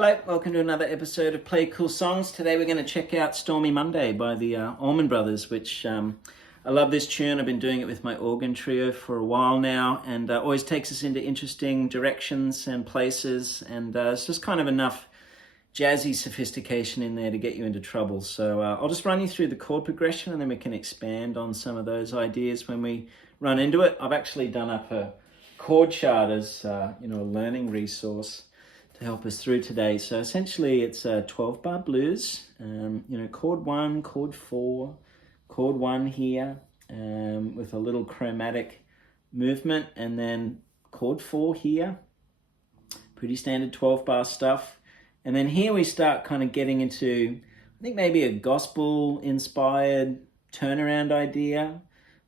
Hello, welcome to another episode of Play Cool Songs. Today we're going to check out Stormy Monday by the Allman Bros, which I love this tune. I've been doing it with my organ trio for a while now, and always takes us into interesting directions and places, and it's just kind of enough jazzy sophistication in there to get you into trouble. So I'll just run you through the chord progression, and then we can expand on some of those ideas when we run into it. I've actually done up a chord chart as a learning resource to help us through today. So essentially it's a 12-bar blues, chord 1, chord 4, chord 1 here, with a little chromatic movement, and then chord 4 here, pretty standard 12-bar stuff. And then here we start kind of getting into, I think maybe a gospel-inspired turnaround idea.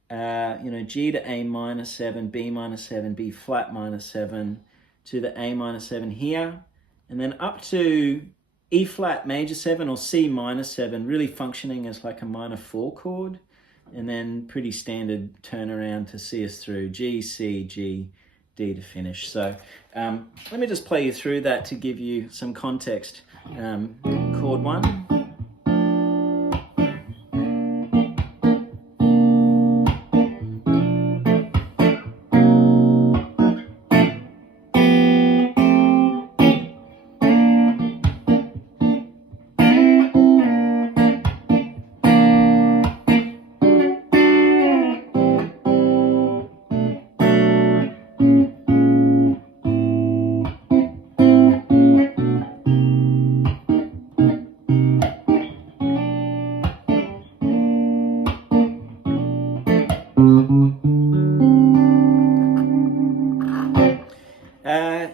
G to A minor 7, B minor 7, B flat minor 7, to the A minor 7 here, and then up to E flat major 7 or C minor 7, really functioning as like a minor 4 chord, and then pretty standard turnaround to see us through G, C, G, D to finish. So let me just play you through that to give you some context. Chord 1.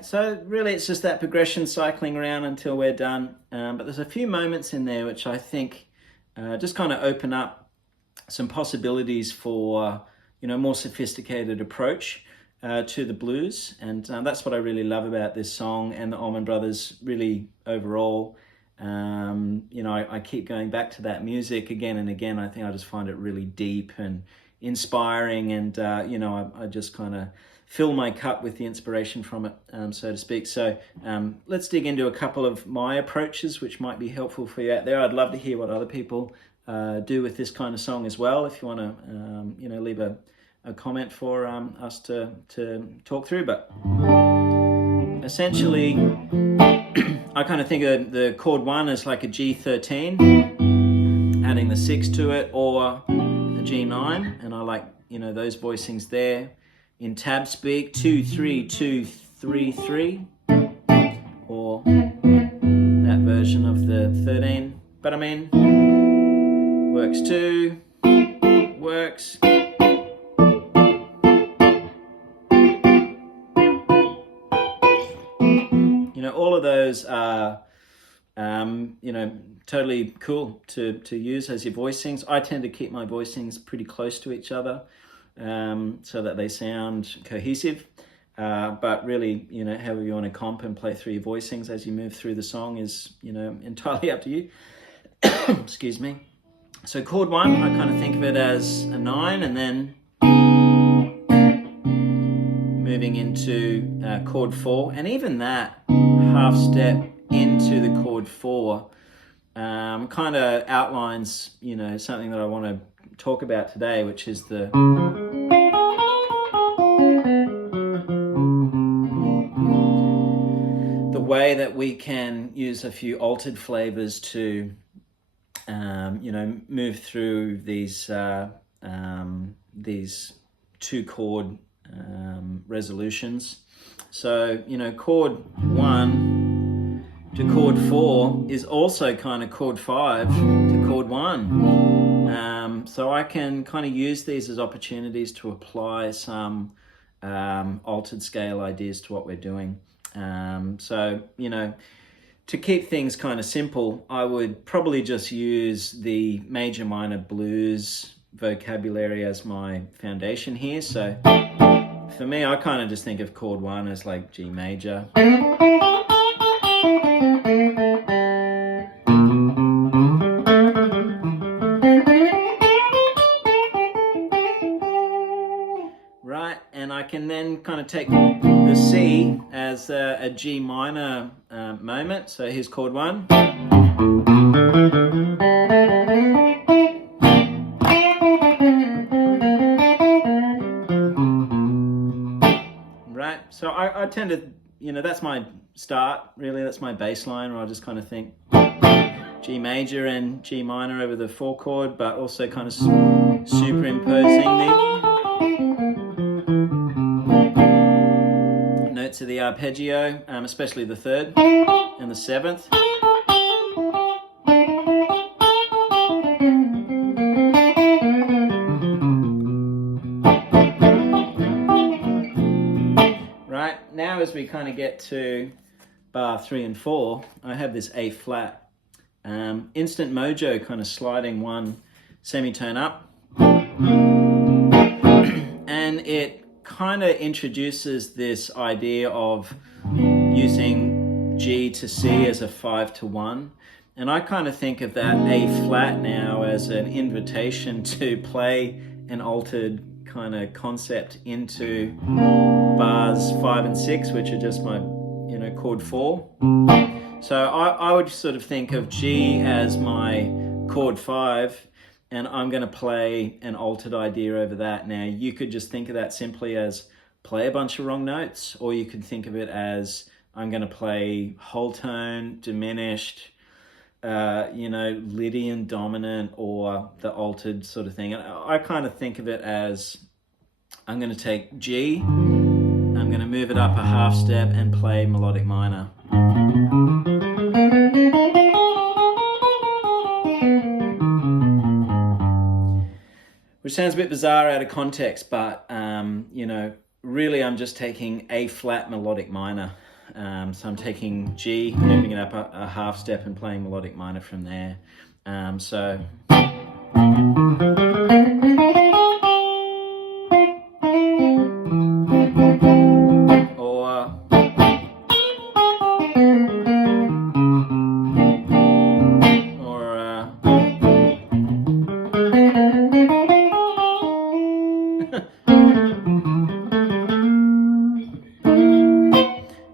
So really it's just that progression cycling around until we're done. But there's a few moments in there which I think just kind of open up some possibilities for, more sophisticated approach to the blues. And that's what I really love about this song and the Allman Brothers really overall. I keep going back to that music again and again. I think I just find it really deep and inspiring, and I just kind of fill my cup with the inspiration from it, so to speak. So let's dig into a couple of my approaches which might be helpful for you out there. I'd love to hear what other people do with this kind of song as well. If you want to leave a comment for us to talk through. But essentially I kind of think of the chord 1 as like a G13, adding the 6 to it, or a G9, and I like those voicings there. In tab speak, 2 3 2 3 3, or that version of the 13. But I mean, works too, works. All of those are, totally cool to use as your voicings. I tend to keep my voicings pretty close to each other, so that they sound cohesive. But really, however you want to comp and play through your voicings as you move through the song is, entirely up to you. Excuse me. So chord 1, I kind of think of it as a 9, and then moving into chord 4, and even that half step into the chord 4 kind of outlines, something that I want to talk about today, which is the way that we can use a few altered flavors to move through these 2 chord resolutions. So chord 1 to chord 4 is also kind of chord 5 to chord 1. So I can kind of use these as opportunities to apply some altered scale ideas to what we're doing. So to keep things kind of simple, I would probably just use the major minor blues vocabulary as my foundation here. So for me, I kind of just think of chord 1 as like G major. Right, and I can then kind of take the C as a G minor moment. So here's chord 1. Right, so I tend to, that's my start, really. That's my bass line, where I just kind of think G major and G minor over the 4 chord, but also kind of superimposing the notes of the arpeggio, especially the 3rd and the 7th. Right, now as we kind of get to bar 3 and 4, I have this A flat. Instant mojo, kind of sliding 1 semitone up. And it kind of introduces this idea of using G to C as a 5-to-1. And I kind of think of that A flat now as an invitation to play an altered kind of concept into bars 5 and 6, which are just my, chord 4. So I would sort of think of G as my chord 5, and I'm going to play an altered idea over that. Now, you could just think of that simply as play a bunch of wrong notes, or you could think of it as I'm going to play whole tone, diminished, Lydian dominant, or the altered sort of thing. And I kind of think of it as I'm going to take G, I'm going to move it up a half step and play melodic minor. Which sounds a bit bizarre out of context, but really I'm just taking A flat melodic minor. So I'm taking G, moving it up a half step and playing melodic minor from there. So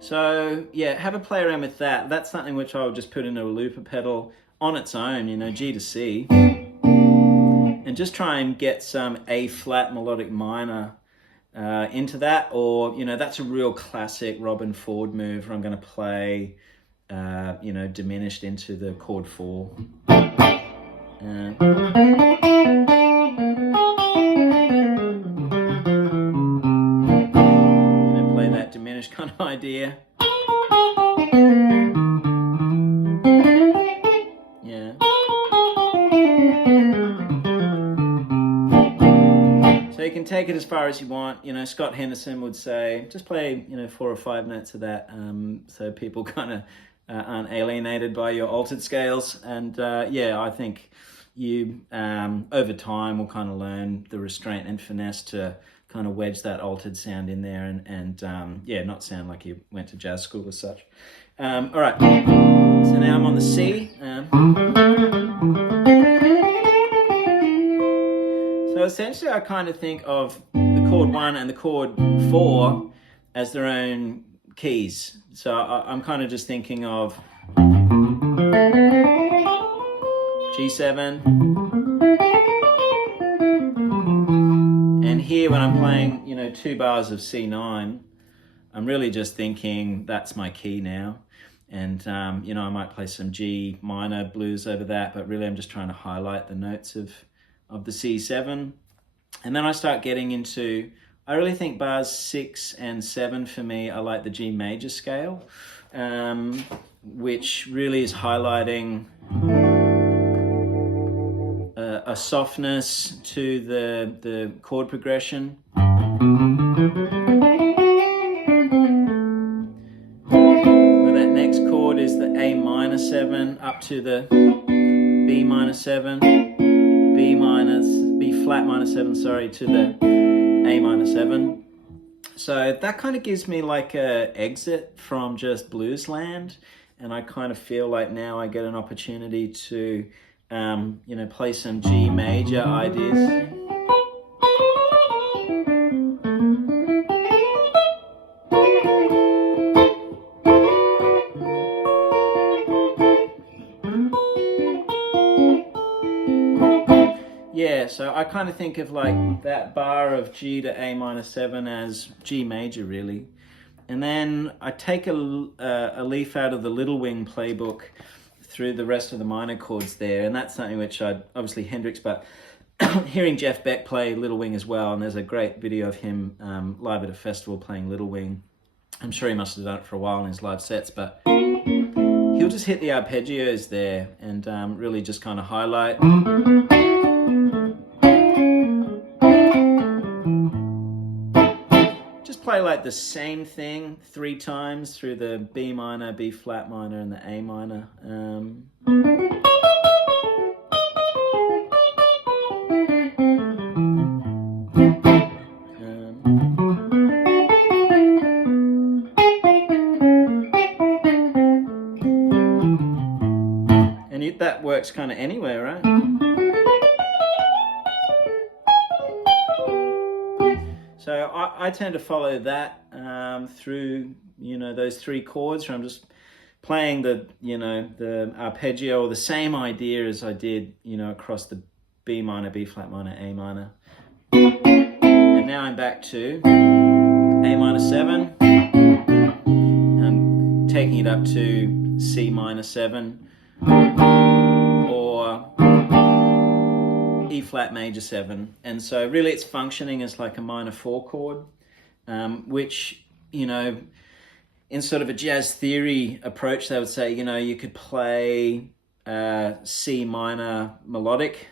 So yeah, have a play around with that. That's something which I would just put into a looper pedal on its own, G to C, and just try and get some A flat melodic minor into that. Or that's a real classic Robin Ford move where I'm going to play diminished into the chord 4. Play that diminished kind of idea. Yeah. So you can take it as far as you want. Scott Henderson would say, just play, 4 or 5 notes of that, so people kind of aren't alienated by your altered scales. And I think you, over time, will kind of learn the restraint and finesse to kind of wedge that altered sound in there and not sound like you went to jazz school as such. All right, so now I'm on the C. So essentially I kind of think of the chord 1 and the chord 4 as their own keys. So I'm kind of just thinking of G7, and here when I'm playing 2 bars of C9, I'm really just thinking that's my key now. And I might play some G minor blues over that, but really I'm just trying to highlight the notes of the C7. And then I start getting into, I really think bars 6 and 7 for me are like the G major scale, which really is highlighting a softness to the chord progression. Where that next chord is the A minor 7 up to the B minor 7, B flat minor 7, to the A minor 7. So that kind of gives me like a exit from just blues land, and I kind of feel like now I get an opportunity to play some G major ideas. so I kind of think of like that bar of G to A minor 7 as G major, really. And then I take a leaf out of the Little Wing playbook through the rest of the minor chords there, and that's something which obviously Hendrix, but hearing Jeff Beck play Little Wing as well, and there's a great video of him live at a festival playing Little Wing. I'm sure he must have done it for a while in his live sets, but he'll just hit the arpeggios there and really just kind of highlight. Just play like the same thing 3 times through the B minor, B flat minor, and the A minor. That works kind of anywhere, right? So I tend to follow that through, those 3 chords where I'm just playing the arpeggio, or the same idea as I did, across the B minor, B flat minor, A minor. And now I'm back to A minor 7. I'm taking it up to C minor 7. Or E flat major 7, and so really it's functioning as like a minor 4 chord, which in sort of a jazz theory approach they would say you could play C minor melodic,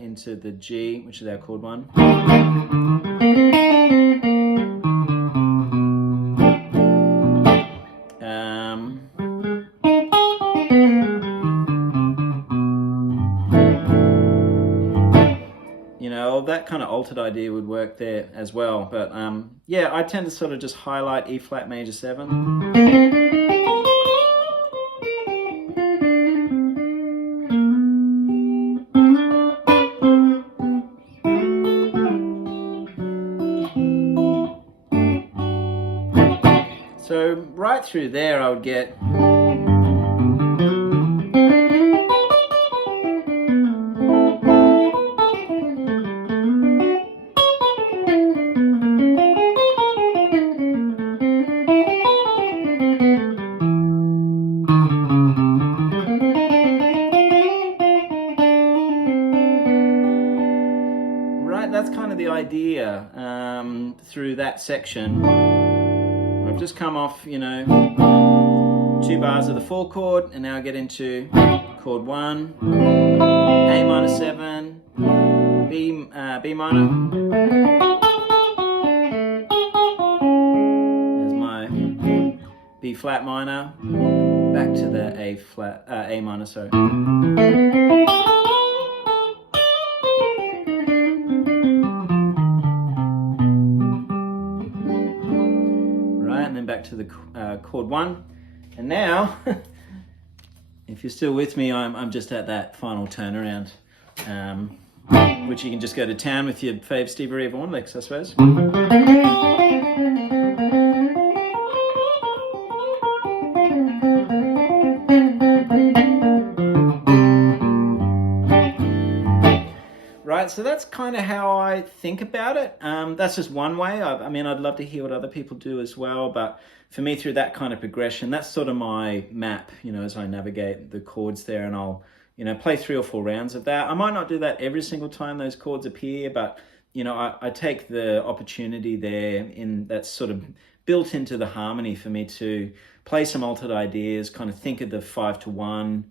into the G, which is our chord 1. That kind of altered idea would work there as well, but yeah, I tend to sort of just highlight E flat major 7. So right through there I would get idea through that section. I've just come off 2 bars of the 4 chord, and now I get into chord 1, A minor 7, B minor. There's my B flat minor, back to the A minor, sorry. Back to the chord 1, and now if you're still with me, I'm just at that final turnaround, which you can just go to town with your fave Stevie Ray Vaughan licks, I suppose. Right, so that's kind of how I think about it. That's just one way. I mean, I'd love to hear what other people do as well, but for me, through that kind of progression, that's sort of my map, as I navigate the chords there, and I'll, play 3 or 4 rounds of that. I might not do that every single time those chords appear, but, I take the opportunity there that's sort of built into the harmony for me to play some altered ideas, kind of think of the 5-to-1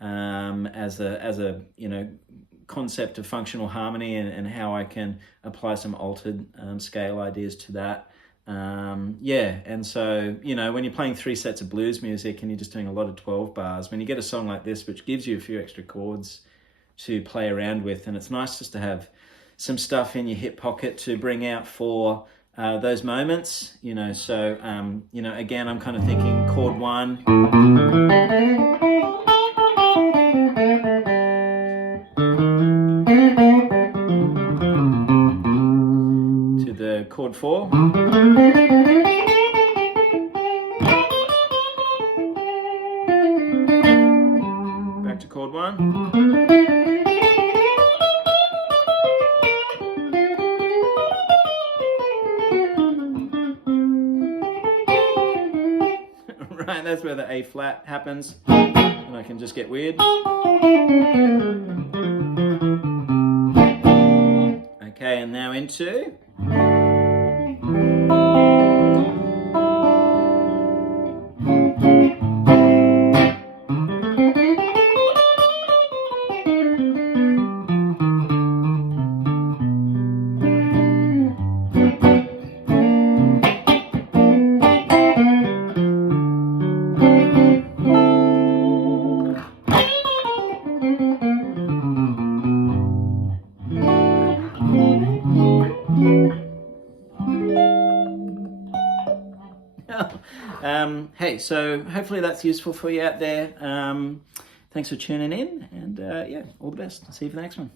as a concept of functional harmony, and how I can apply some altered scale ideas to that. And so, when you're playing 3 sets of blues music and you're just doing a lot of 12 bars, when you get a song like this, which gives you a few extra chords to play around with, and it's nice just to have some stuff in your hip pocket to bring out for those moments, so, again, I'm kind of thinking chord 1, chord 4, Right, that's where the A flat happens. And I can just get weird. Okay, and now into... Hey, so hopefully that's useful for you out there. Thanks for tuning in, and yeah, all the best. See you for the next one.